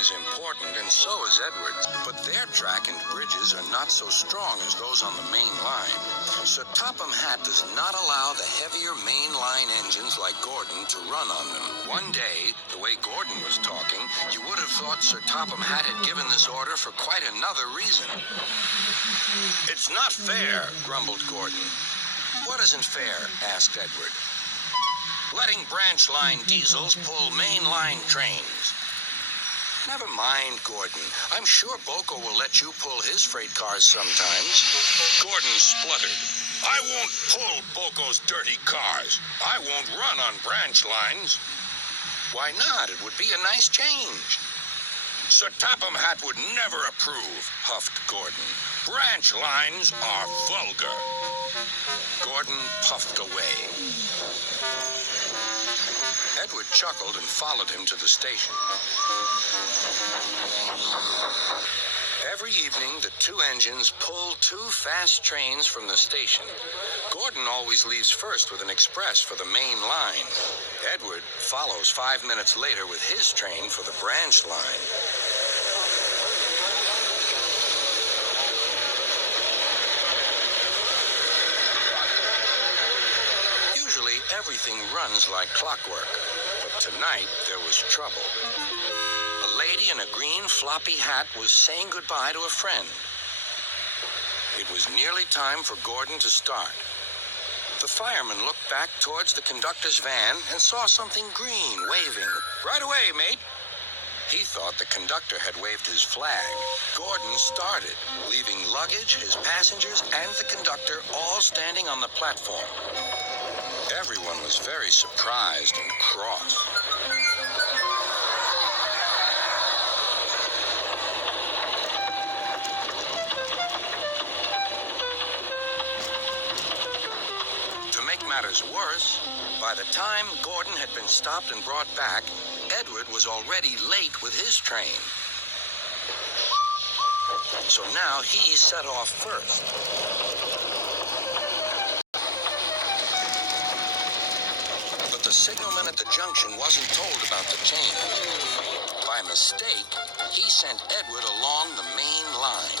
is important, and so is Edward's, but their track and bridges are not so strong as those on the main line. Sir Topham Hatt does not allow the heavier main line engines like Gordon to run on them. One day, the way Gordon was talking, you would have thought Sir Topham Hatt had given this order for quite another reason. "It's not fair," grumbled Gordon. "What isn't fair?" asked Edward. "Letting branch line diesels pull main line trains." "Never mind, Gordon. I'm sure Boko will let you pull his freight cars sometimes." Gordon spluttered. "I won't pull Boko's dirty cars. I won't run on branch lines." "Why not? It would be a nice change." "Sir Topham Hatt would never approve," huffed Gordon. "Branch lines are vulgar." Gordon puffed away. Edward chuckled and followed him to the station. Every evening, the two engines pull two fast trains from the station. Gordon always leaves first with an express for the main line. Edward follows 5 minutes later with his train for the branch line. Usually, everything runs like clockwork, but tonight there was trouble. A lady in a green floppy hat was saying goodbye to a friend. It was nearly time for Gordon to start. The fireman looked back towards the conductor's van and saw something green waving. "Right away, mate." He thought the conductor had waved his flag. Gordon started, leaving luggage, his passengers, and the conductor all standing on the platform. Everyone was very surprised and cross. To make matters worse, by the time Gordon had been stopped and brought back, Edward was already late with his train. So now he set off first. But the signalman at the junction wasn't told about the change. By mistake, he sent Edward along the main line.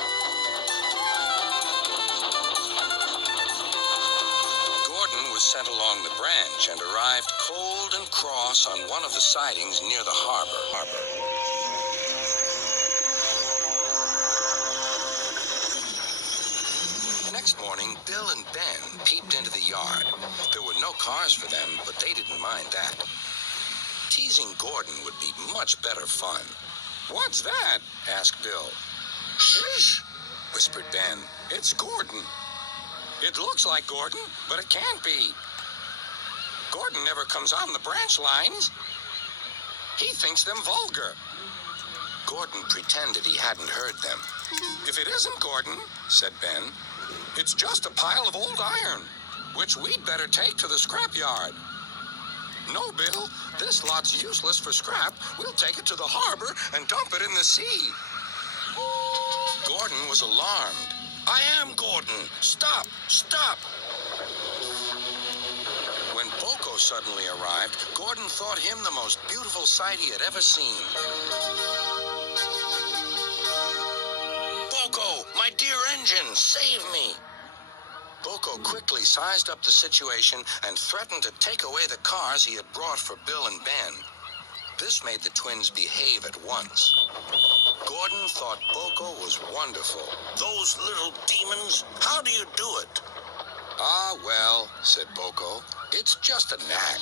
Gordon was sent along the branch and arrived cold and cross on one of the sidings near the harbor. Next morning, Bill and Ben peeped into the yard. There were no cars for them, but they didn't mind that. Teasing Gordon would be much better fun. "What's that?" asked Bill. "Shh," whispered Ben. "It's Gordon. It looks like Gordon, but it can't be. Gordon never comes on the branch lines. He thinks them vulgar." Gordon pretended he hadn't heard them. "If it isn't Gordon," said Ben, "it's just a pile of old iron, which we'd better take to the scrapyard." "No, Bill, this lot's useless for scrap. We'll take it to the harbor and dump it in the sea." Gordon was alarmed. "I am Gordon. Stop, stop." When Boko suddenly arrived, Gordon thought him the most beautiful sight he had ever seen. "Boko, my dear engine, save me." Boko quickly sized up the situation and threatened to take away the cars he had brought for Bill and Ben. This made the twins behave at once. Gordon thought Boko was wonderful. "Those little demons, how do you do it?" "Ah, well," said Boko, "it's just a knack."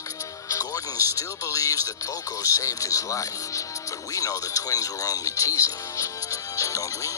Gordon still believes that Boko saved his life, but we know the twins were only teasing, don't we?